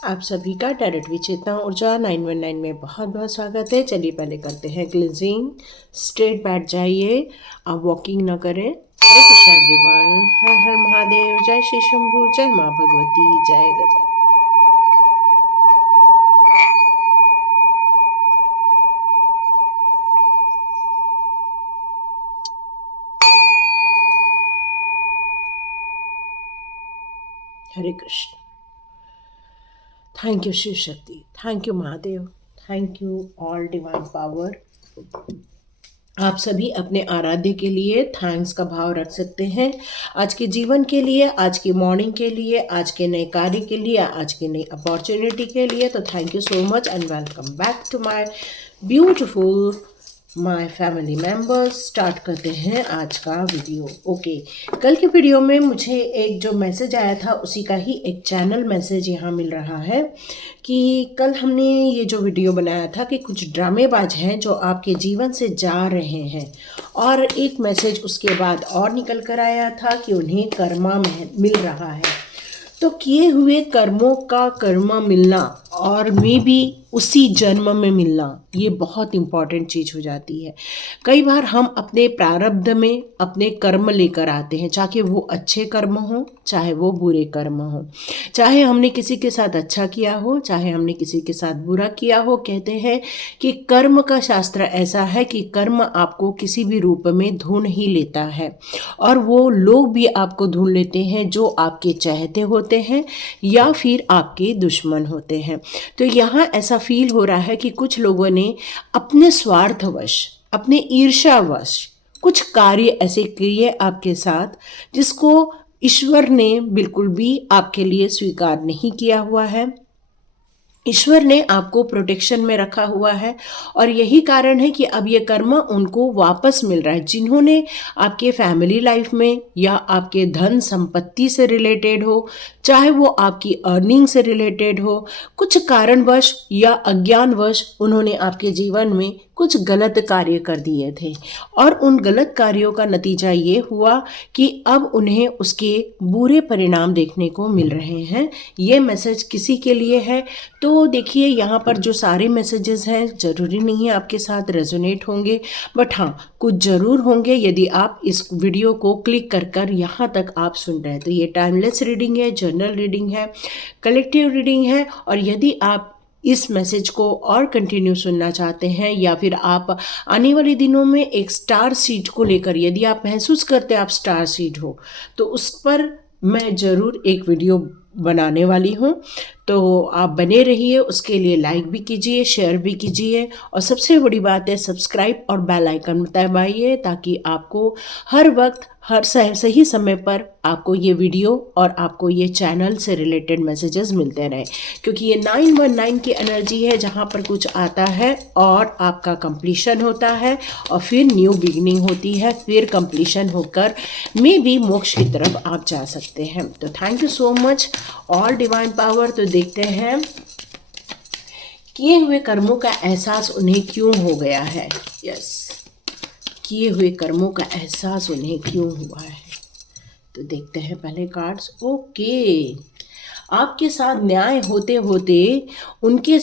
आप सभी का डायरेक्ट चेतना ऊर्जा 919 में बहुत बहुत स्वागत है। चलिए पहले करते हैं क्लींजिंग। स्ट्रेट बैठ जाइए, आप वॉकिंग ना करें। हरे कृष्ण एवरीवन, हर हर महादेव, जय श्री शंभू, जय माँ भगवती, जय गजा। हरे Krishna. Thank you Shiv Shakti, thank you Mahadev, thank you all divine power. आप सभी अपने आराध्य के लिए थैंक्स का भाव रख सकते हैं। आज के जीवन के लिए, आज की मॉर्निंग के लिए, आज के नए कार्य के लिए, आज की नई अपॉर्चुनिटी के लिए। तो thank you so much and welcome back to my beautiful my family members. Start करते हैं आज का वीडियो। ओके, कल के वीडियो में मुझे एक जो मैसेज आया था उसी का ही एक चैनल मैसेज यहाँ मिल रहा है कि कल हमने ये जो वीडियो बनाया था कि कुछ ड्रामेबाज हैं जो आपके जीवन से जा रहे हैं, और एक मैसेज उसके बाद और निकल कर आया था कि उन्हें कर्मा मिल रहा है। तो किए हुए कर्मों का कर्मा मिलना और मे भी उसी जन्म में मिलना, ये बहुत इम्पॉर्टेंट चीज़ हो जाती है। कई बार हम अपने प्रारब्ध में अपने कर्म लेकर आते हैं, चाहे वो अच्छे कर्म हो चाहे वो बुरे कर्म हो, चाहे हमने किसी के साथ अच्छा किया हो चाहे हमने किसी के साथ बुरा किया हो। कहते हैं कि कर्म का शास्त्र ऐसा है कि कर्म आपको किसी भी रूप में ढूंढ ही लेता है, और वो लोग भी आपको ढूंढ लेते हैं जो आपके चाहते होते हैं या फिर आपके दुश्मन होते हैं। तो यहाँ ऐसा फील हो रहा है कि कुछ लोगों ने अपने स्वार्थवश, अपने ईर्ष्यावश कुछ कार्य ऐसे किए आपके साथ जिसको ईश्वर ने बिल्कुल भी आपके लिए स्वीकार नहीं किया हुआ है। ईश्वर ने आपको प्रोटेक्शन में रखा हुआ है, और यही कारण है कि अब ये कर्म उनको वापस मिल रहा है। जिन्होंने आपके फैमिली लाइफ में या आपके धन संपत्ति से रिलेटेड हो, चाहे वो आपकी अर्निंग से रिलेटेड हो, कुछ कारणवश या अज्ञानवश उन्होंने आपके जीवन में कुछ गलत कार्य कर दिए थे, और उन गलत कार्यों का नतीजा ये हुआ कि अब उन्हें उसके बुरे परिणाम देखने को मिल रहे हैं। ये मैसेज किसी के लिए है। तो देखिए, यहाँ पर जो सारे मैसेजेस हैं ज़रूरी नहीं है आपके साथ रेजोनेट होंगे, बट हाँ कुछ ज़रूर होंगे यदि आप इस वीडियो को क्लिक कर कर यहाँ तक आप सुन रहे हैं। तो ये टाइमलेस रीडिंग है, जर्नल रीडिंग है, कलेक्टिव रीडिंग है, और यदि आप इस मैसेज को और कंटिन्यू सुनना चाहते हैं या फिर आप आने वाले दिनों में एक स्टार सीड को लेकर, यदि आप महसूस करते हैं आप स्टार सीड हो, तो उस पर मैं ज़रूर एक वीडियो बनाने वाली हूँ। तो आप बने रहिए, उसके लिए लाइक भी कीजिए, शेयर भी कीजिए, और सबसे बड़ी बात है सब्सक्राइब और बेल आइकन दबाइए ताकि आपको हर वक्त हर सही समय पर आपको ये वीडियो और आपको ये चैनल से रिलेटेड मैसेजेस मिलते रहे। क्योंकि ये 919 की एनर्जी है जहाँ पर कुछ आता है और आपका कंप्लीशन होता है, और फिर न्यू बिगिनिंग होती है, फिर कंप्लीशन होकर मे भी मोक्ष की तरफ आप जा सकते हैं। तो thank you so much all divine power. तो देखते हैं किए हुए कर्मों का एहसास उन्हें क्यों हो गया है। यस, किए हुए कर्मों का एहसास उन्हें क्यों हुआ है। तो देखते हैं पहले कार्ड्स। ओके, आपके साथ न्याय होते होते उनके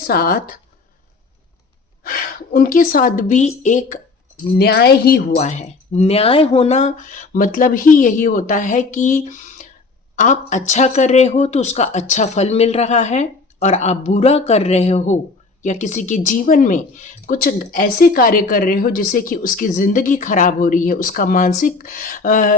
साथ भी एक न्याय ही हुआ है। न्याय होना मतलब ही यही होता है कि आप अच्छा कर रहे हो तो उसका अच्छा फल मिल रहा है, और आप बुरा कर रहे हो या किसी के जीवन में कुछ ऐसे कार्य कर रहे हो जिससे कि उसकी ज़िंदगी खराब हो रही है, उसका मानसिक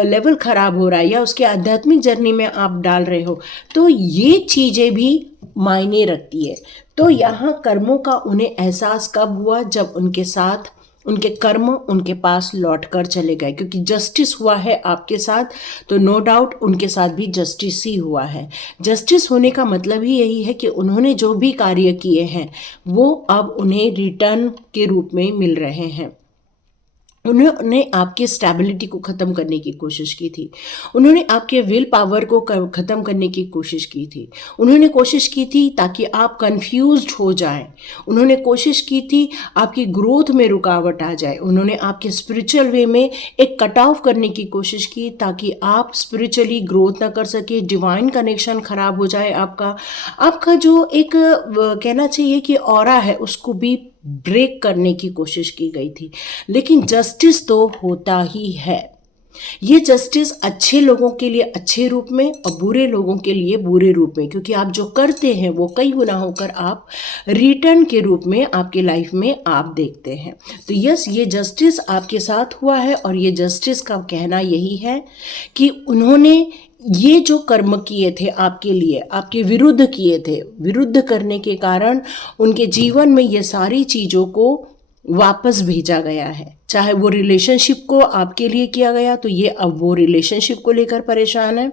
लेवल खराब हो रहा है, या उसके आध्यात्मिक जर्नी में आप डाल रहे हो, तो ये चीज़ें भी मायने रखती है। तो यहाँ कर्मों का उन्हें एहसास कब हुआ, जब उनके साथ उनके कर्म उनके पास लौट कर चले गए, क्योंकि जस्टिस हुआ है आपके साथ, तो नो डाउट उनके साथ भी जस्टिस ही हुआ है। जस्टिस होने का मतलब ही यही है कि उन्होंने जो भी कार्य किए हैं वो अब उन्हें रिटर्न के रूप में मिल रहे हैं। उन्होंने आपके स्टेबिलिटी को ख़त्म करने की कोशिश की थी। उन्होंने आपके विल पावर को ख़त्म करने की कोशिश की थी। उन्होंने कोशिश की थी ताकि आप कंफ्यूज्ड हो जाएं। उन्होंने कोशिश की थी आपकी ग्रोथ में रुकावट आ जाए। उन्होंने आपके स्पिरिचुअल वे में एक कट ऑफ करने की कोशिश की ताकि आप स्पिरिचुअली ग्रोथ ना कर सके, डिवाइन कनेक्शन ख़राब हो जाए आपका। आपका जो एक कहना चाहिए कि ऑरा है उसको भी ब्रेक करने की कोशिश की गई थी। लेकिन जस्टिस तो होता ही है। ये जस्टिस अच्छे लोगों के लिए अच्छे रूप में और बुरे लोगों के लिए बुरे रूप में, क्योंकि आप जो करते हैं वो कई गुना होकर आप रिटर्न के रूप में आपके लाइफ में आप देखते हैं। तो यस, ये जस्टिस आपके साथ हुआ है और ये जस्टिस का कहना यही है कि उन्होंने ये जो कर्म किए थे आपके लिए, आपके विरुद्ध किए थे, विरुद्ध करने के कारण उनके जीवन में ये सारी चीज़ों को वापस भेजा गया है। चाहे वो रिलेशनशिप को आपके लिए किया गया तो ये अब वो रिलेशनशिप को लेकर परेशान है।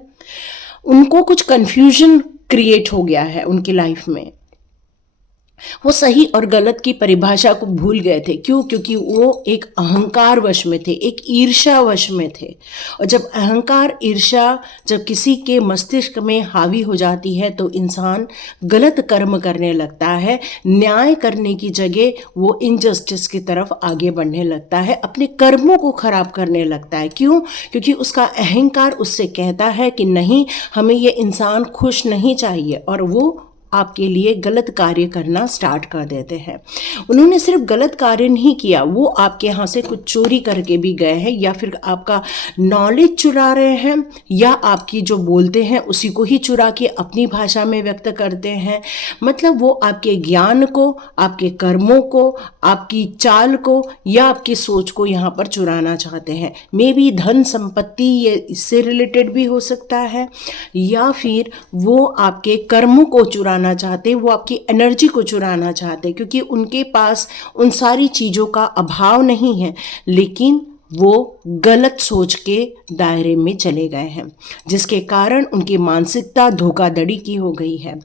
उनको कुछ कन्फ्यूजन क्रिएट हो गया है उनकी लाइफ में। वो सही और गलत की परिभाषा को भूल गए थे। क्यों? क्योंकि वो एक अहंकार वश में थे, एक ईर्ष्या वश में थे। और जब अहंकार, ईर्ष्या जब किसी के मस्तिष्क में हावी हो जाती है तो इंसान गलत कर्म करने लगता है। न्याय करने की जगह वो इनजस्टिस की तरफ आगे बढ़ने लगता है, अपने कर्मों को खराब करने लगता है। क्यों? क्योंकि उसका अहंकार उससे कहता है कि नहीं, हमें ये इंसान खुश नहीं चाहिए, और वो आपके लिए गलत कार्य करना स्टार्ट कर देते हैं। उन्होंने सिर्फ गलत कार्य नहीं किया, वो आपके यहाँ से कुछ चोरी करके भी गए हैं, या फिर आपका नॉलेज चुरा रहे हैं, या आपकी जो बोलते हैं उसी को ही चुरा के अपनी भाषा में व्यक्त करते हैं। मतलब वो आपके ज्ञान को, आपके कर्मों को, आपकी चाल को या आपकी सोच को यहाँ पर चुराना चाहते हैं। मे बी धन संपत्ति, ये इससे रिलेटेड भी हो सकता है, या फिर वो आपके कर्मों को चुराना चाहते, वो आपकी एनर्जी को चुराना चाहते, क्योंकि उनके पास उन सारी चीज़ों का अभाव नहीं है, लेकिन वो गलत सोच के दायरे में चले गए हैं, जिसके कारण उनकी मानसिकता धोखाधड़ी की हो गई है।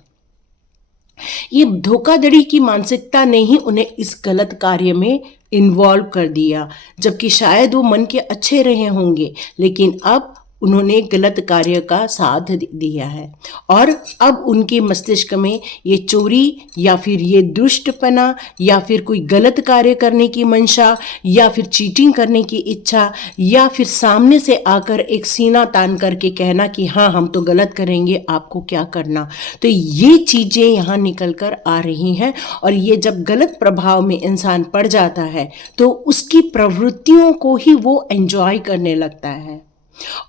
ये धोखाधड़ी की मानसिकता ने ही उन्हें इस गलत कार्य में इन्वॉल्व कर दिया, जबकि शायद वो मन के अच्छे रहे होंगे, लेकिन अब उन्होंने गलत कार्य का साथ दिया है। और अब उनके मस्तिष्क में ये चोरी या फिर ये दुष्टपना या फिर कोई गलत कार्य करने की मंशा या फिर चीटिंग करने की इच्छा या फिर सामने से आकर एक सीना तान करके कहना कि हाँ हम तो गलत करेंगे, आपको क्या करना। तो ये चीज़ें यहाँ निकल कर आ रही हैं, और ये जब गलत प्रभाव में इंसान पड़ जाता है तो उसकी प्रवृत्तियों को ही वो एंजॉय करने लगता है,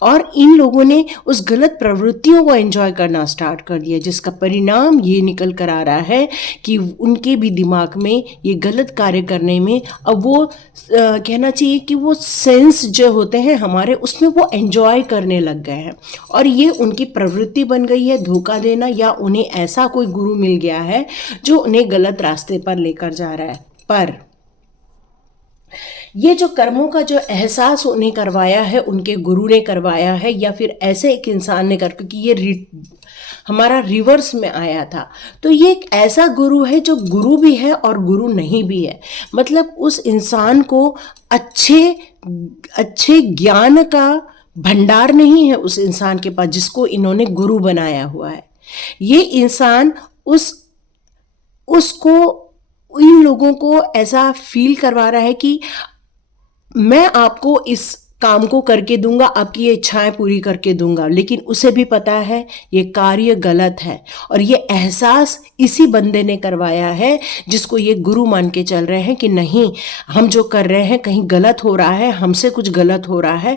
और इन लोगों ने उस गलत प्रवृत्तियों को एंजॉय करना स्टार्ट कर दिया, जिसका परिणाम ये निकल कर आ रहा है कि उनके भी दिमाग में ये गलत कार्य करने में अब वो कहना चाहिए कि वो सेंस जो होते हैं हमारे, उसमें वो एंजॉय करने लग गए हैं, और ये उनकी प्रवृत्ति बन गई है धोखा देना, या उन्हें ऐसा कोई गुरु मिल गया है जो उन्हें गलत रास्ते पर लेकर जा रहा है। पर ये जो कर्मों का जो एहसास उन्हें करवाया है, उनके गुरु ने करवाया है, या फिर ऐसे एक इंसान ने क्योंकि ये हमारा रिवर्स में आया था, तो ये एक ऐसा गुरु है जो गुरु भी है और गुरु नहीं भी है। मतलब उस इंसान को अच्छे ज्ञान का भंडार नहीं है उस इंसान के पास जिसको इन्होंने गुरु बनाया हुआ है। ये इंसान उसको इन लोगों को ऐसा फील करवा रहा है कि मैं आपको इस काम को करके दूंगा, आपकी ये इच्छाएं पूरी करके दूंगा, लेकिन उसे भी पता है ये कार्य गलत है, और ये एहसास इसी बंदे ने करवाया है जिसको ये गुरु मान के चल रहे हैं कि नहीं, हम जो कर रहे हैं कहीं गलत हो रहा है, हमसे कुछ गलत हो रहा है,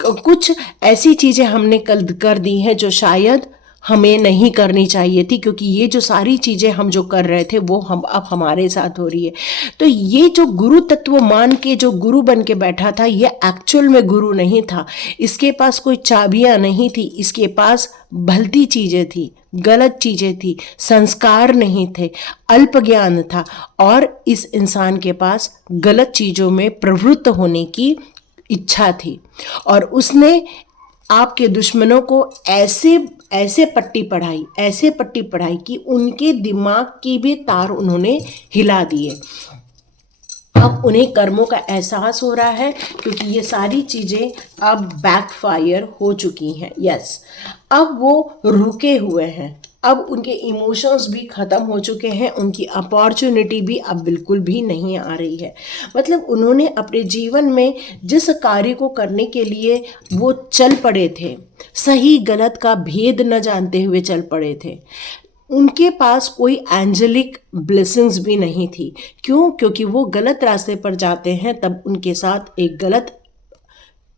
कुछ ऐसी चीज़ें हमने कर दी हैं जो शायद हमें नहीं करनी चाहिए थी, क्योंकि ये जो सारी चीज़ें हम जो कर रहे थे वो हम अब हमारे साथ हो रही है। तो ये जो गुरु तत्व मान के जो गुरु बन के बैठा था, ये एक्चुअल में गुरु नहीं था। इसके पास कोई चाबियां नहीं थी, इसके पास भलती चीज़ें थी, गलत चीज़ें थी, संस्कार नहीं थे, अल्प ज्ञान था, और इस इंसान के पास गलत चीज़ों में प्रवृत्त होने की इच्छा थी, और उसने आपके दुश्मनों को ऐसे पट्टी पढ़ाई कि उनके दिमाग की भी तार उन्होंने हिला दिए। अब उन्हें कर्मों का एहसास हो रहा है क्योंकि ये सारी चीज़ें अब बैकफायर हो चुकी हैं। यस, अब वो रुके हुए हैं, अब उनके इमोशंस भी ख़त्म हो चुके हैं, उनकी अपॉर्चुनिटी भी अब बिल्कुल भी नहीं आ रही है। मतलब उन्होंने अपने जीवन में जिस कार्य को करने के लिए वो चल पड़े थे, सही गलत का भेद न जानते हुए चल पड़े थे, उनके पास कोई एंजेलिक ब्लेसिंग्स भी नहीं थी। क्यों? क्योंकि वो गलत रास्ते पर जाते हैं, तब उनके साथ एक गलत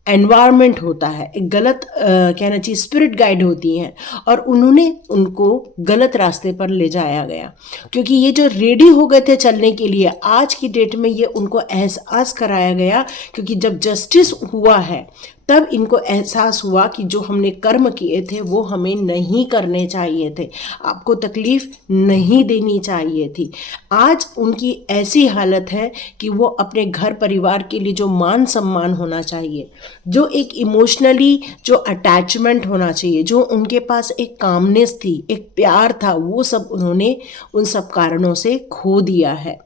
एनवायरनमेंट होता है, एक गलत कहना चाहिए स्पिरिट गाइड होती हैं, और उन्होंने उनको गलत रास्ते पर ले जाया गया। क्योंकि ये जो रेडी हो गए थे चलने के लिए, आज की डेट में ये उनको एहसास कराया गया, क्योंकि जब जस्टिस हुआ है तब इनको एहसास हुआ कि जो हमने कर्म किए थे वो हमें नहीं करने चाहिए थे, आपको तकलीफ नहीं देनी चाहिए थी। आज उनकी ऐसी हालत है कि वो अपने घर परिवार के लिए जो मान सम्मान होना चाहिए, जो एक इमोशनली जो अटैचमेंट होना चाहिए, जो उनके पास एक कामनेस थी, एक प्यार था, वो सब उन्होंने उन सब कारणों से खो दिया है।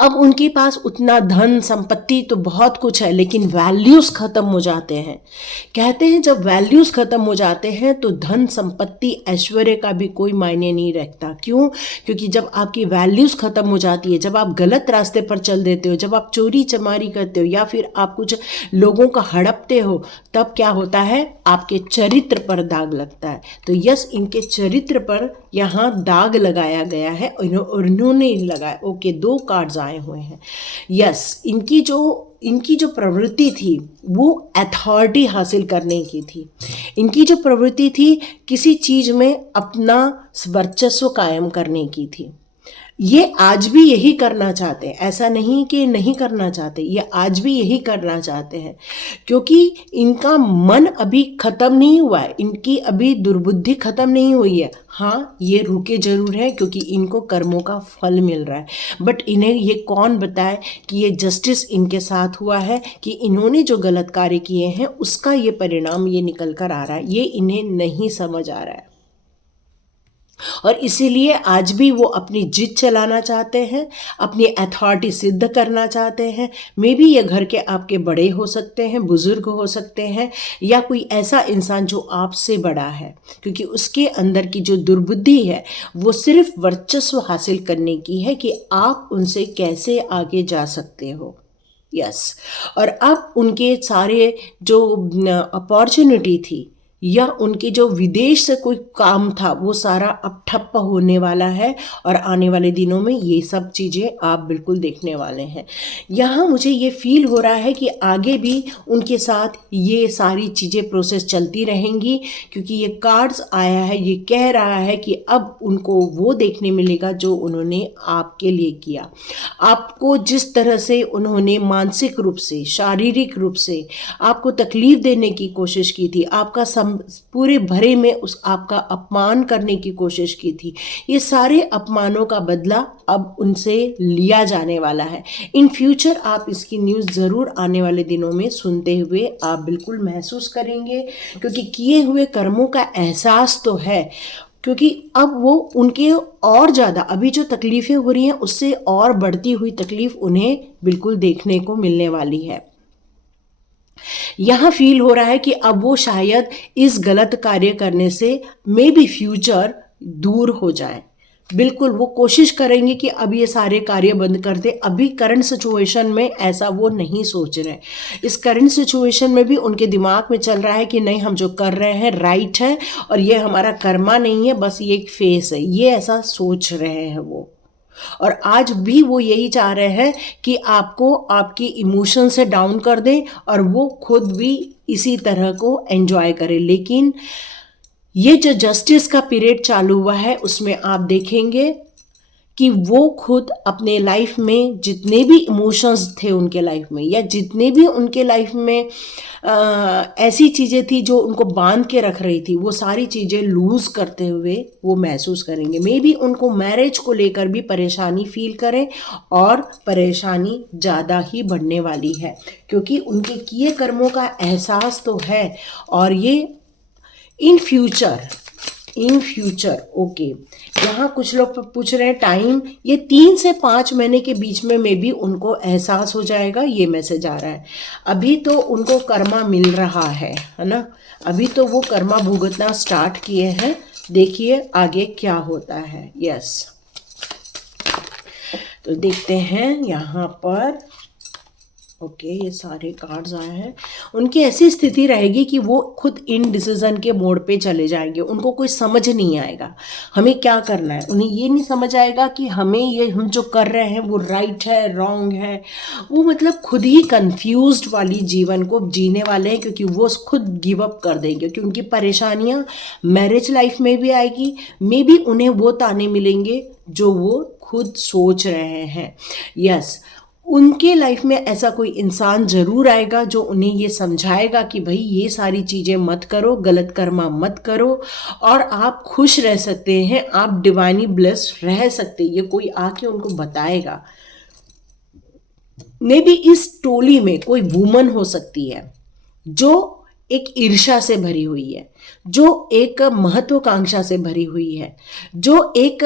अब उनके पास उतना धन संपत्ति तो बहुत कुछ है, लेकिन वैल्यूज़ ख़त्म हो जाते हैं। कहते हैं जब वैल्यूज़ ख़त्म हो जाते हैं तो धन संपत्ति ऐश्वर्य का भी कोई मायने नहीं रखता। क्यों? क्योंकि जब आपकी वैल्यूज़ ख़त्म हो जाती है, जब आप गलत रास्ते पर चल देते हो, जब आप चोरी चमारी करते हो या फिर आप कुछ लोगों का हड़पते हो, तब क्या होता है? आपके चरित्र पर दाग लगता है। तो यस, इनके चरित्र पर यहाँ दाग लगाया गया है और इन्होंने लगाया। ओके, 2 कार्ड्स आए हुए हैं। यस, इनकी जो प्रवृत्ति थी वो अथॉरिटी हासिल करने की थी। इनकी जो प्रवृत्ति थी किसी चीज़ में अपना वर्चस्व कायम करने की थी। ये आज भी यही करना चाहते हैं, ऐसा नहीं कि नहीं करना चाहते, ये आज भी यही करना चाहते हैं, क्योंकि इनका मन अभी ख़त्म नहीं हुआ है, इनकी अभी दुर्बुद्धि ख़त्म नहीं हुई है। हाँ, ये रुके जरूर हैं क्योंकि इनको कर्मों का फल मिल रहा है, बट इन्हें ये कौन बताए कि ये जस्टिस इनके साथ हुआ है, कि इन्होंने जो गलत कार्य किए हैं उसका ये परिणाम ये निकल कर आ रहा है, ये इन्हें नहीं समझ आ रहा है। और इसीलिए आज भी वो अपनी जिद चलाना चाहते हैं, अपनी अथॉरिटी सिद्ध करना चाहते हैं। मे बी ये घर के आपके बड़े हो सकते हैं, बुजुर्ग हो सकते हैं, या कोई ऐसा इंसान जो आपसे बड़ा है, क्योंकि उसके अंदर की जो दुर्बुद्धि है वो सिर्फ वर्चस्व हासिल करने की है कि आप उनसे कैसे आगे जा सकते हो। यस, और अब उनके सारे जो अपॉर्चुनिटी थी या उनके जो विदेश से कोई काम था वो सारा अब ठप्प होने वाला है, और आने वाले दिनों में ये सब चीज़ें आप बिल्कुल देखने वाले हैं। यहाँ मुझे ये फील हो रहा है कि आगे भी उनके साथ ये सारी चीज़ें प्रोसेस चलती रहेंगी, क्योंकि ये कार्ड्स आया है, ये कह रहा है कि अब उनको वो देखने मिलेगा जो उन्होंने आपके लिए किया। आपको जिस तरह से उन्होंने मानसिक रूप से, शारीरिक रूप से आपको तकलीफ देने की कोशिश की थी, आपका पूरे भरे में उस आपका अपमान करने की कोशिश की थी, ये सारे अपमानों का बदला अब उनसे लिया जाने वाला है। इन फ्यूचर आप इसकी न्यूज़ ज़रूर आने वाले दिनों में सुनते हुए आप बिल्कुल महसूस करेंगे, क्योंकि किए हुए कर्मों का एहसास तो है, क्योंकि अब वो उनके और ज़्यादा अभी जो तकलीफ़ें हो रही हैं उससे और बढ़ती हुई तकलीफ़ उन्हें बिल्कुल देखने को मिलने वाली है। यहाँ फील हो रहा है कि अब वो शायद इस गलत कार्य करने से मे बी फ्यूचर दूर हो जाए। बिल्कुल वो कोशिश करेंगे कि अब ये सारे कार्य बंद कर दे। अभी करंट सिचुएशन में ऐसा वो नहीं सोच रहे। इस करंट सिचुएशन में भी उनके दिमाग में चल रहा है कि नहीं, हम जो कर रहे हैं राइट है और ये हमारा कर्मा नहीं है, बस ये एक फेस है, ये ऐसा सोच रहे हैं वो। और आज भी वो यही चाह रहे हैं कि आपको आपकी इमोशन से डाउन कर दें और वो खुद भी इसी तरह को एंजॉय करें। लेकिन ये जो जस्टिस का पीरियड चालू हुआ है उसमें आप देखेंगे कि वो खुद अपने लाइफ में जितने भी इमोशंस थे उनके लाइफ में, या जितने भी उनके लाइफ में ऐसी चीज़ें थी जो उनको बांध के रख रही थी, वो सारी चीज़ें लूज़ करते हुए वो महसूस करेंगे। मे बी उनको मैरिज को लेकर भी परेशानी फील करें, और परेशानी ज़्यादा ही बढ़ने वाली है, क्योंकि उनके किए कर्मों का एहसास तो है, और ये इन इन फ्यूचर। ओके, यहाँ कुछ लोग पूछ रहे हैं टाइम, ये 3 से 5 महीने के बीच में मे बी उनको एहसास हो जाएगा, ये मैसेज आ रहा है। अभी तो उनको कर्मा मिल रहा है ना, अभी तो वो कर्मा भुगतना स्टार्ट किए हैं। देखिए आगे क्या होता है। यस, तो देखते हैं यहाँ पर। ओके, ये सारे कार्ड्स आए हैं। उनकी ऐसी स्थिति रहेगी कि वो खुद इन डिसीजन के मोड पे चले जाएंगे, उनको कोई समझ नहीं आएगा हमें क्या करना है। उन्हें ये नहीं समझ आएगा कि हमें ये हम जो कर रहे हैं वो राइट है रॉन्ग है। वो मतलब खुद ही कंफ्यूज्ड वाली जीवन को जीने वाले हैं, क्योंकि वो खुद गिव अप कर देंगे, क्योंकि उनकी परेशानियां मैरिज लाइफ में भी आएगी। मे बी उन्हें वो ताने मिलेंगे जो वो खुद सोच रहे हैं। यस, उनके लाइफ में ऐसा कोई इंसान जरूर आएगा जो उन्हें ये समझाएगा कि भाई ये सारी चीज़ें मत करो, गलत कर्मा मत करो, और आप खुश रह सकते हैं, आप डिवाइनली ब्लेस्ड रह सकते हैं। ये कोई आके उनको बताएगा। मे बी इस टोली में कोई वुमन हो सकती है जो एक ईर्ष्या से भरी हुई है, जो एक महत्वाकांक्षा से भरी हुई है, जो एक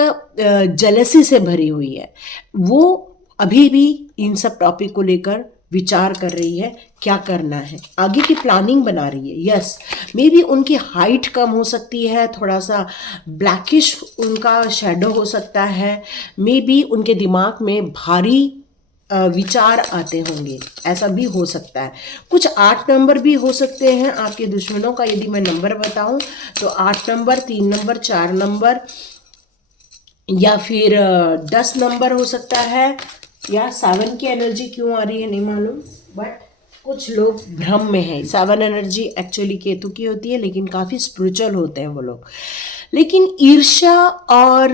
जेलसी से भरी हुई है। वो अभी भी इन सब टॉपिक को लेकर विचार कर रही है, क्या करना है, आगे की प्लानिंग बना रही है। यस, मे बी उनकी हाइट कम हो सकती है, थोड़ा सा ब्लैकिश उनका शेडो हो सकता है। मे बी उनके दिमाग में भारी विचार आते होंगे, ऐसा भी हो सकता है। कुछ 8 नंबर भी हो सकते हैं आपके दुश्मनों का, यदि मैं नंबर बताऊं तो 8 नंबर, 3 नंबर, 4 नंबर, या फिर 10 नंबर हो सकता है, या 7 की एनर्जी क्यों आ रही है नहीं मालूम, बट कुछ लोग भ्रम में है। 7 एनर्जी एक्चुअली केतु की होती है, लेकिन काफ़ी स्पिरिचुअल होते हैं वो लोग। लेकिन ईर्ष्या और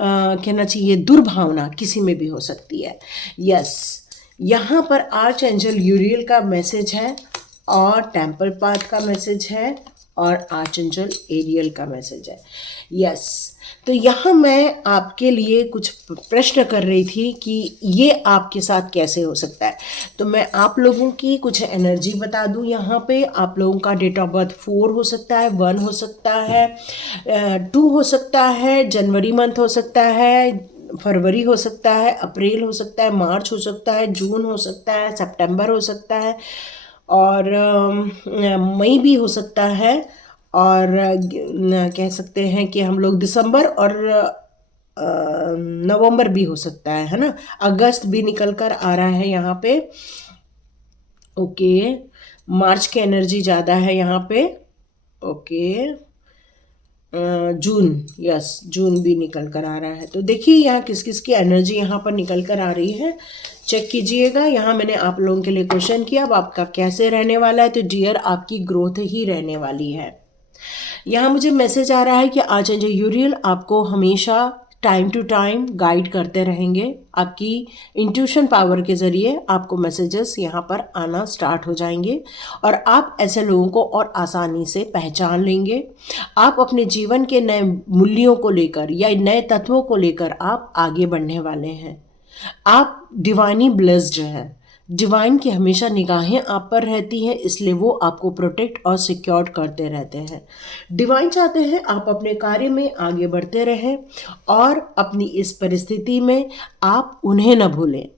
कहना चाहिए दुर्भावना किसी में भी हो सकती है। यस, यहाँ पर आर्च एंजल यूरियल का मैसेज है, और टेम्पल पाथ का मैसेज है, और आर्च एंजल एरियल का मैसेज है। यस, तो यहाँ मैं आपके लिए कुछ प्रश्न कर रही थी कि ये आपके साथ कैसे हो सकता है। तो मैं आप लोगों की कुछ एनर्जी बता दूँ। यहाँ पे आप लोगों का डेट ऑफ बर्थ 4 हो सकता है, 1 हो सकता है, 2 हो सकता है, जनवरी मंथ हो सकता है, फरवरी हो सकता है, अप्रैल हो सकता है, मार्च हो सकता है, जून हो सकता है, सितंबर हो सकता है, और मई भी हो सकता है, और कह सकते हैं कि हम लोग दिसंबर और नवंबर भी हो सकता है ना। अगस्त भी निकल कर आ रहा है यहाँ पे। ओके, मार्च की एनर्जी ज़्यादा है यहाँ पे। ओके, जून, यस, जून भी निकल कर आ रहा है। तो देखिए यहाँ किस किस की एनर्जी यहाँ पर निकल कर आ रही है, चेक कीजिएगा। यहाँ मैंने आप लोगों के लिए क्वेश्चन किया, अब आपका कैसे रहने वाला है। तो डियर, आपकी ग्रोथ ही रहने वाली है। यहाँ मुझे मैसेज आ रहा है कि आर्च एंजल यूरियल आपको हमेशा टाइम टू टाइम गाइड करते रहेंगे। आपकी इंट्यूशन पावर के ज़रिए आपको मैसेजेस यहाँ पर आना स्टार्ट हो जाएंगे, और आप ऐसे लोगों को और आसानी से पहचान लेंगे। आप अपने जीवन के नए मूल्यों को लेकर या नए तत्वों को लेकर आप आगे बढ़ने वाले हैं। आप डिवाइनली ब्लेस्ड हैं। डिवाइन की हमेशा निगाहें आप पर रहती हैं, इसलिए वो आपको प्रोटेक्ट और सिक्योर करते रहते हैं। डिवाइन चाहते हैं आप अपने कार्य में आगे बढ़ते रहें, और अपनी इस परिस्थिति में आप उन्हें न भूलें।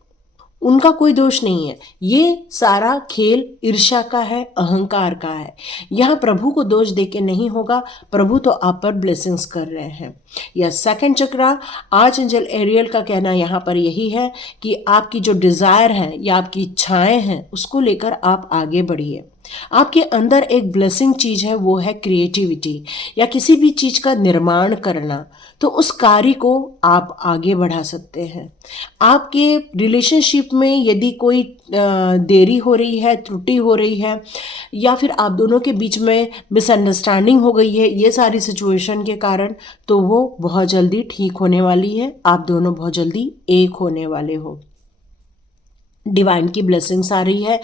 उनका कोई दोष नहीं है, ये सारा खेल ईर्ष्या का है, अहंकार का है। यहाँ प्रभु को दोष देके नहीं होगा, प्रभु तो आप पर ब्लेसिंग्स कर रहे हैं। या सेकंड चक्रा आर्च एंजल एरियल का कहना यहाँ पर यही है कि आपकी जो डिज़ायर है या आपकी इच्छाएं हैं उसको लेकर आप आगे बढ़िए। आपके अंदर एक ब्लेसिंग चीज़ है, वो है क्रिएटिविटी या किसी भी चीज़ का निर्माण करना। तो उस कार्य को आप आगे बढ़ा सकते हैं। आपके रिलेशनशिप में यदि कोई देरी हो रही है, त्रुटि हो रही है, या फिर आप दोनों के बीच में मिसअंडरस्टैंडिंग हो गई है ये सारी सिचुएशन के कारण, तो वो बहुत जल्दी ठीक होने वाली है। आप दोनों बहुत जल्दी एक होने वाले हो। डिवाइन की ब्लेसिंग्स आ रही है।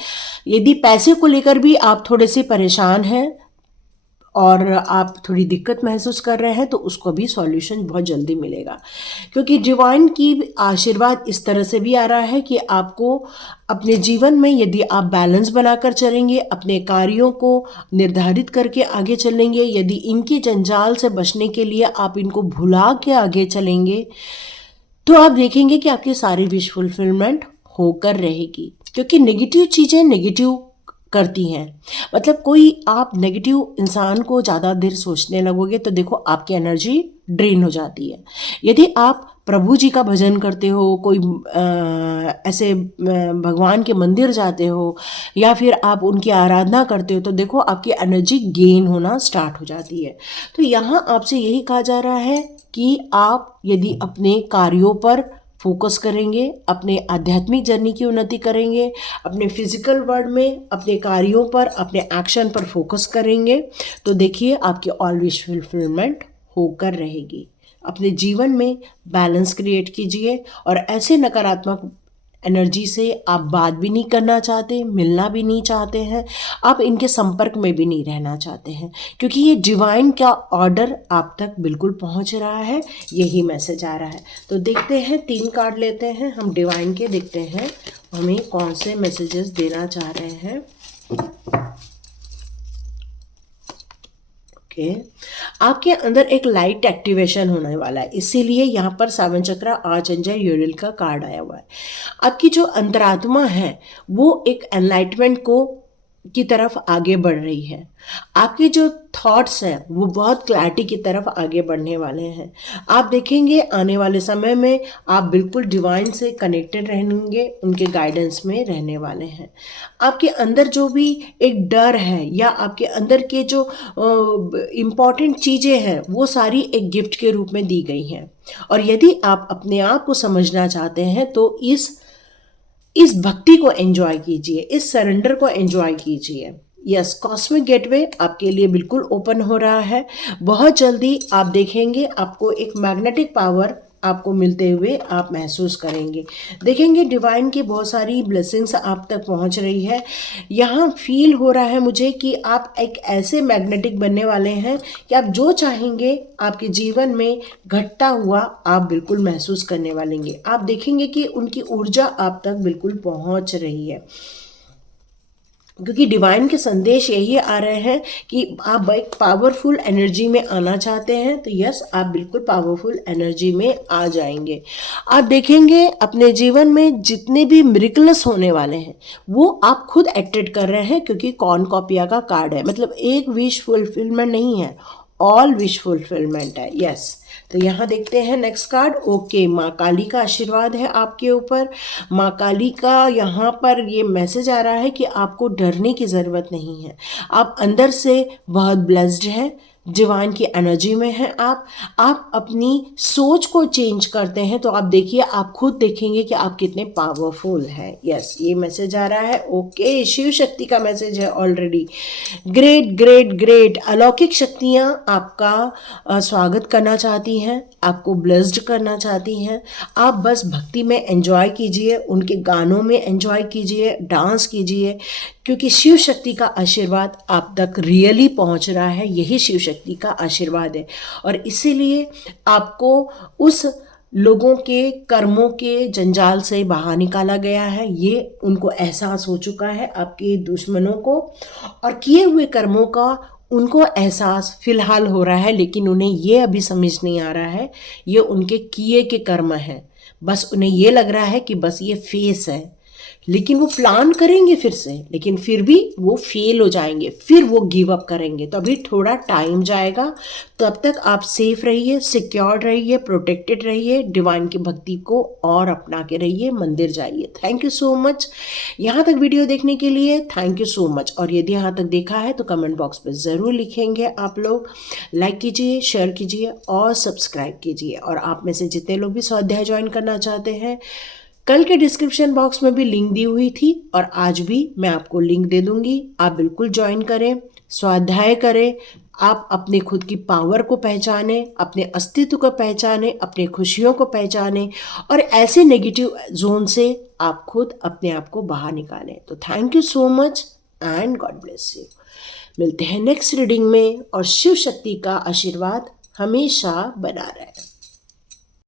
यदि पैसे को लेकर भी आप थोड़े से परेशान हैं और आप थोड़ी दिक्कत महसूस कर रहे हैं तो उसको भी सॉल्यूशन बहुत जल्दी मिलेगा, क्योंकि डिवाइन की आशीर्वाद इस तरह से भी आ रहा है कि आपको अपने जीवन में यदि आप बैलेंस बनाकर चलेंगे, अपने कार्यों को निर्धारित करके आगे चलेंगे, यदि इनकी जंजाल से बचने के लिए आप इनको भुला के आगे चलेंगे, तो आप देखेंगे कि आपकी सारी विश फुलफिलमेंट होकर रहेगी। क्योंकि नेगेटिव चीज़ें नेगेटिव करती हैं, मतलब कोई आप नेगेटिव इंसान को ज़्यादा देर सोचने लगोगे तो देखो आपकी एनर्जी ड्रेन हो जाती है। यदि आप प्रभु जी का भजन करते हो, कोई ऐसे भगवान के मंदिर जाते हो या फिर आप उनकी आराधना करते हो तो देखो आपकी एनर्जी गेन होना स्टार्ट हो जाती है। तो यहाँ आपसे यही कहा जा रहा है कि आप यदि अपने कार्यों पर फोकस करेंगे, अपने आध्यात्मिक जर्नी की उन्नति करेंगे, अपने फिजिकल वर्ल्ड में अपने कार्यों पर, अपने एक्शन पर फोकस करेंगे, तो देखिए आपकी ऑल विश फुलफिलमेंट होकर रहेगी। अपने जीवन में बैलेंस क्रिएट कीजिए और ऐसे नकारात्मक एनर्जी से आप बात भी नहीं करना चाहते, मिलना भी नहीं चाहते हैं, आप इनके संपर्क में भी नहीं रहना चाहते हैं, क्योंकि ये डिवाइन का ऑर्डर आप तक बिल्कुल पहुंच रहा है, यही मैसेज आ रहा है। तो देखते हैं, 3 कार्ड लेते हैं हम डिवाइन के, देखते हैं हमें कौन से मैसेजेस देना चाह रहे हैं। आपके अंदर एक लाइट एक्टिवेशन होने वाला है, इसीलिए यहाँ पर 7 चक्र आर्चएंजल यूरियल का कार्ड आया हुआ है। आपकी जो अंतरात्मा है वो एक एनलाइटमेंट की तरफ आगे बढ़ रही है। आपके जो थॉट्स हैं वो बहुत क्लैरिटी की तरफ आगे बढ़ने वाले हैं। आप देखेंगे आने वाले समय में आप बिल्कुल डिवाइन से कनेक्टेड रहेंगे, उनके गाइडेंस में रहने वाले हैं। आपके अंदर जो भी एक डर है या आपके अंदर के जो इम्पॉर्टेंट चीज़ें हैं वो सारी एक गिफ्ट के रूप में दी गई हैं। और यदि आप अपने आप को समझना चाहते हैं तो इस भक्ति को एंजॉय कीजिए, इस सरेंडर को एंजॉय कीजिए। यस, कॉस्मिक गेटवे आपके लिए बिल्कुल ओपन हो रहा है। बहुत जल्दी आप देखेंगे आपको एक मैग्नेटिक पावर आपको मिलते हुए आप महसूस करेंगे। देखेंगे डिवाइन की बहुत सारी ब्लेसिंग्स आप तक पहुंच रही है। यहाँ फील हो रहा है मुझे कि आप एक ऐसे मैग्नेटिक बनने वाले हैं कि आप जो चाहेंगे आपके जीवन में घटता हुआ आप बिल्कुल महसूस करने वालेंगे। आप देखेंगे कि उनकी ऊर्जा आप तक बिल्कुल पहुंच रही है, क्योंकि डिवाइन के संदेश यही आ रहे हैं कि आप एक पावरफुल एनर्जी में आना चाहते हैं तो यस, आप बिल्कुल पावरफुल एनर्जी में आ जाएंगे। आप देखेंगे अपने जीवन में जितने भी मिरेकल्स होने वाले हैं वो आप खुद अट्रैक्ट कर रहे हैं, क्योंकि कॉर्नकॉपिया का कार्ड है, मतलब एक विश फुलफिलमेंट नहीं है, ऑल विश फुलफिलमेंट है। यस, तो यहाँ देखते हैं नेक्स्ट कार्ड। ओके, माँ काली का आशीर्वाद है आपके ऊपर। माँ काली का यहाँ पर ये मैसेज आ रहा है कि आपको डरने की ज़रूरत नहीं है, आप अंदर से बहुत ब्लेस्ड हैं, डिवाइन की एनर्जी में हैं। आप अपनी सोच को चेंज करते हैं तो आप देखिए, आप खुद देखेंगे कि आप कितने पावरफुल हैं। यस, ये मैसेज आ रहा है। ओके, शिव शक्ति का मैसेज है ऑलरेडी। ग्रेट ग्रेट ग्रेट, अलौकिक शक्तियाँ आपका स्वागत करना चाहती हैं, आपको ब्लेस्ड करना चाहती हैं। आप बस भक्ति में एंजॉय कीजिए, उनके गानों में एंजॉय कीजिए, डांस कीजिए, क्योंकि शिव शक्ति का आशीर्वाद आप तक रियली पहुंच रहा है। यही शिव शक्ति का आशीर्वाद है और इसीलिए आपको उस लोगों के कर्मों के जंजाल से बाहर निकाला गया है। ये उनको एहसास हो चुका है, आपके दुश्मनों को, और किए हुए कर्मों का उनको एहसास फिलहाल हो रहा है, लेकिन उन्हें ये अभी समझ नहीं आ रहा है ये उनके किए के कर्म हैं। बस उन्हें ये लग रहा है कि बस ये फेस है, लेकिन वो प्लान करेंगे फिर से, लेकिन फिर भी वो फेल हो जाएंगे, फिर वो गिव अप करेंगे। तो अभी थोड़ा टाइम जाएगा, तब तक आप सेफ रहिए, सिक्योर रहिए, प्रोटेक्टेड रहिए, डिवाइन की भक्ति को और अपना के रहिए, मंदिर जाइए। थैंक यू सो मच, यहाँ तक वीडियो देखने के लिए थैंक यू सो मच। और यदि यहाँ तक देखा है तो कमेंट बॉक्स में ज़रूर लिखेंगे आप लोग। लाइक कीजिए, शेयर कीजिए और सब्सक्राइब कीजिए। और आप में से जितने लोग भी स्वाध्याय ज्वाइन करना चाहते हैं, कल के डिस्क्रिप्शन बॉक्स में भी लिंक दी हुई थी और आज भी मैं आपको लिंक दे दूंगी। आप बिल्कुल ज्वाइन करें, स्वाध्याय करें, आप अपने खुद की पावर को पहचानें, अपने अस्तित्व को पहचानें, अपने खुशियों को पहचानें और ऐसे नेगेटिव जोन से आप खुद अपने आप को बाहर निकालें। तो thank you so much and God bless you. मिलते हैं नेक्स्ट रीडिंग में और शिव शक्ति का आशीर्वाद हमेशा बना रहे।